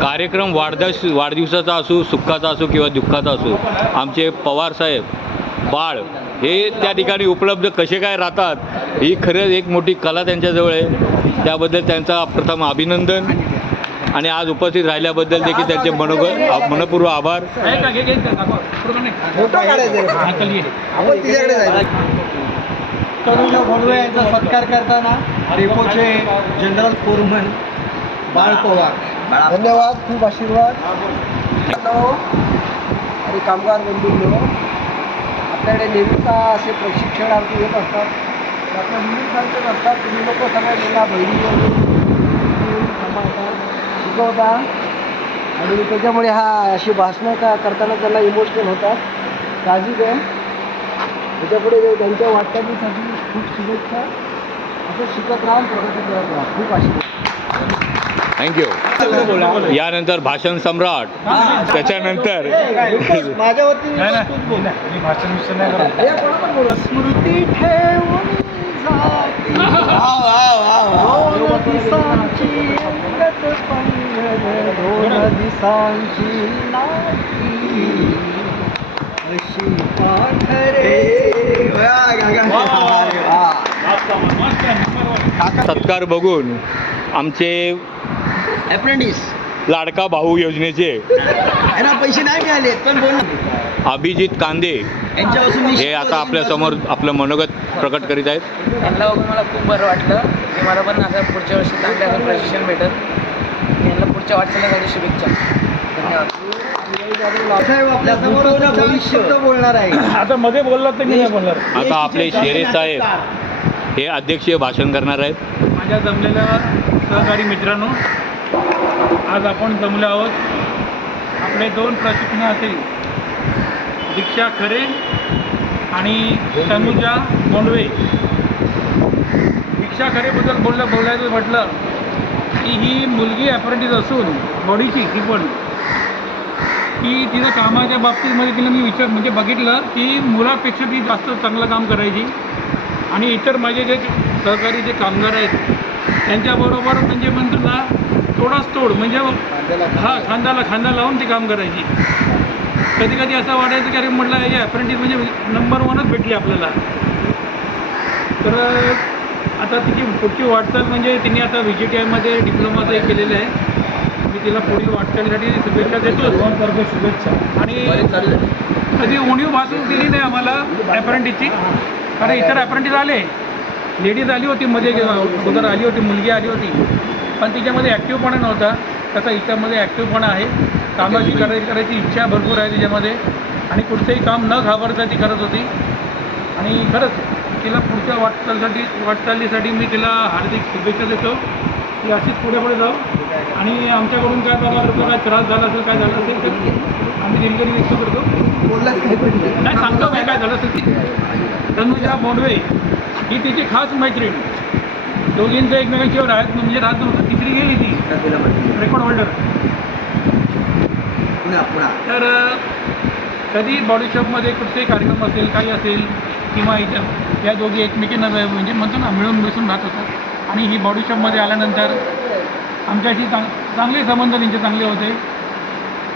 कार्यक्रम वाढदिवसाचा असो, सुखाचा असो किंवा दुःखाचा असो, आमचे पवार साहेब बाळ हे त्या ठिकाणी उपलब्ध कसे काय राहतात, ही खरंच एक मोठी कला त्यांच्याजवळ आहे. त्याबद्दल त्यांचा प्रथम अभिनंदन आणि आज उपस्थित राहिल्याबद्दल देखील त्यांचे मनपूर्व आभार. तनुजा भोंडवे यांचा सत्कार करताना डेपोचे जनरल फोरमन बाळ पवार. धन्यवाद, खूप आशीर्वाद. आणि कामगार बंधूंनो, आपल्याकडे नेहमीचा असे प्रशिक्षणार्थी येत असतात. आपल्या नेहमी सांगत असतात, तुम्ही लोक सगळ्या बहिणीवर सांभाळतात, शिकवता आणि त्याच्यामुळे अशी भाषणं करताना त्यांना इमोशनल होतात. काळजी घ्या. त्याच्यापुढे त्यांच्या वाटचालीसाठी खूप शुभेच्छा. असं शिकत राहा, प्रगती करत राहा. खूप आशीर्वाद. थँक्यू. यानंतर भाषण सम्राट, त्याच्यानंतर माझ्यावरती स्मृती ठेवून दोन दिसांची अशी सत्कार बघून आमचे अप्रेंटिस लाडका भाऊ योजनेचे पैसे नाही मिळाले पण बोल अभिजित कांदे हे आता आपल्या समोर आपलं मनोगत प्रकट करीत आहेत. त्यांना बघून मला खूप बरं वाटलं की मला पण आता पुढच्या वर्षी चांगलं असं प्रशिक्षण भेटेल. यांना पुढच्या वाटचालीसाठी शुभेच्छा. धन्यवाद. साहेब आपल्या समोर भविष्य बोलणार आहे. आता मध्ये बोलला तर मी नाही बोलणार. आता आपले शेरे साहेब हे अध्यक्षीय भाषण करणार आहेत. माझ्या जमलेल्या सहकारी मित्रांनो, आज आपण जमले आहोत. आपले दोन प्रशिक्षणार्थी दीक्षा खरे आणि तनुजा भोंडवे. दीक्षा खरेबद्दल बोलायचं म्हटलं की ही मुलगी अप्रेंटिस असून बॉडीची ही पण की तिच्या कामाच्या बाबतीमध्ये तिला मी म्हणजे बघितलं की मुलापेक्षा ती जास्त चांगलं काम करायची. आणि इतर माझे जे सहकारी जे कामगार आहेत त्यांच्याबरोबर म्हणजे म्हणतो ना तोडाच तोड म्हणजे खांद्याला खांदा लावून ती काम करायची. कधी कधी असं वाटायचं की अरे म्हटलं हे अप्रेंटिस म्हणजे नंबर 1च भेटली आपल्याला. तर आता तिची पुढची वाटचाल म्हणजे तिने आता VGTIमध्ये डिप्लोमाचं हे केलेलं आहे. मी तिला पुढील वाटचालीसाठी शुभेच्छा देतो. शुभेच्छा. आणि कधी उणीव भासून दिली नाही आम्हाला अप्रेंटिसची. कारण इतर अप्रेंटिस आले, लेडीज आली होती मध्ये अगोदर आली होती, मुलगी आली होती, पण तिच्यामध्ये ॲक्टिव्हपणा नव्हता. तसा हिच्यामध्ये ॲक्टिव्हपणा आहे. कामाची करायची इच्छा भरपूर आहे तिच्यामध्ये आणि कुठचंही काम न घाबरता ती करत होती. आणि खरंच तिला पुढच्या वाटचालीसाठी मी तिला हार्दिक शुभेच्छा देतो. ती अशीच पुढे जाऊ आणि आमच्याकडून काय बाबा काय त्रास झाला असेल, काय झालं असेल तर आम्ही दिलगिरी व्यक्त करतो. नाही सांगतो काय झालं असेल. तनुजा भोंडवे ही तिची खास मैत्रीण. दोघींचं एकमेकांशिवाय राहत नव्हतं. तिसरी गेली ती रेकॉर्ड होल्डर. तर कधी बॉडी शॉपमध्ये कुठचेही कार्यक्रम असेल, काही असेल किंवा या दोघी एकमेकींना म्हणजे म्हणतो ना मिळून मिसळून राहत होतात. आणि ही बॉडी शॉपमध्ये आल्यानंतर आमच्याशी चांगले संबंध त्यांचे चांगले होते.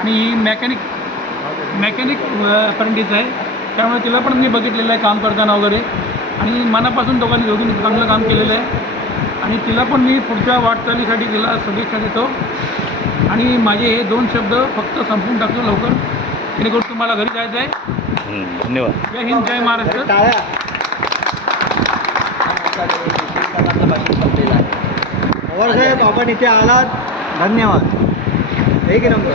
आणि ही मॅकॅनिक अप्रेंटिस आहे. त्यामुळे तिला पण मी बघितलेलं आहे काम करताना वगैरे. आणि मनापासून दोघींनी चांगलं काम केलेलं आहे. आणि तिला पण मी पुढच्या वाटचालीसाठी तिला शुभेच्छा देतो. आणि माझे हे 2 शब्द फक्त संपून टाकतो लवकर, जेणेकरून तुम्हाला घरी जायचं आहे. धन्यवाद. जय हिंद, जय महाराष्ट्र. पवार साहेब आपण इथे आलात, धन्यवाद. एक नंबर.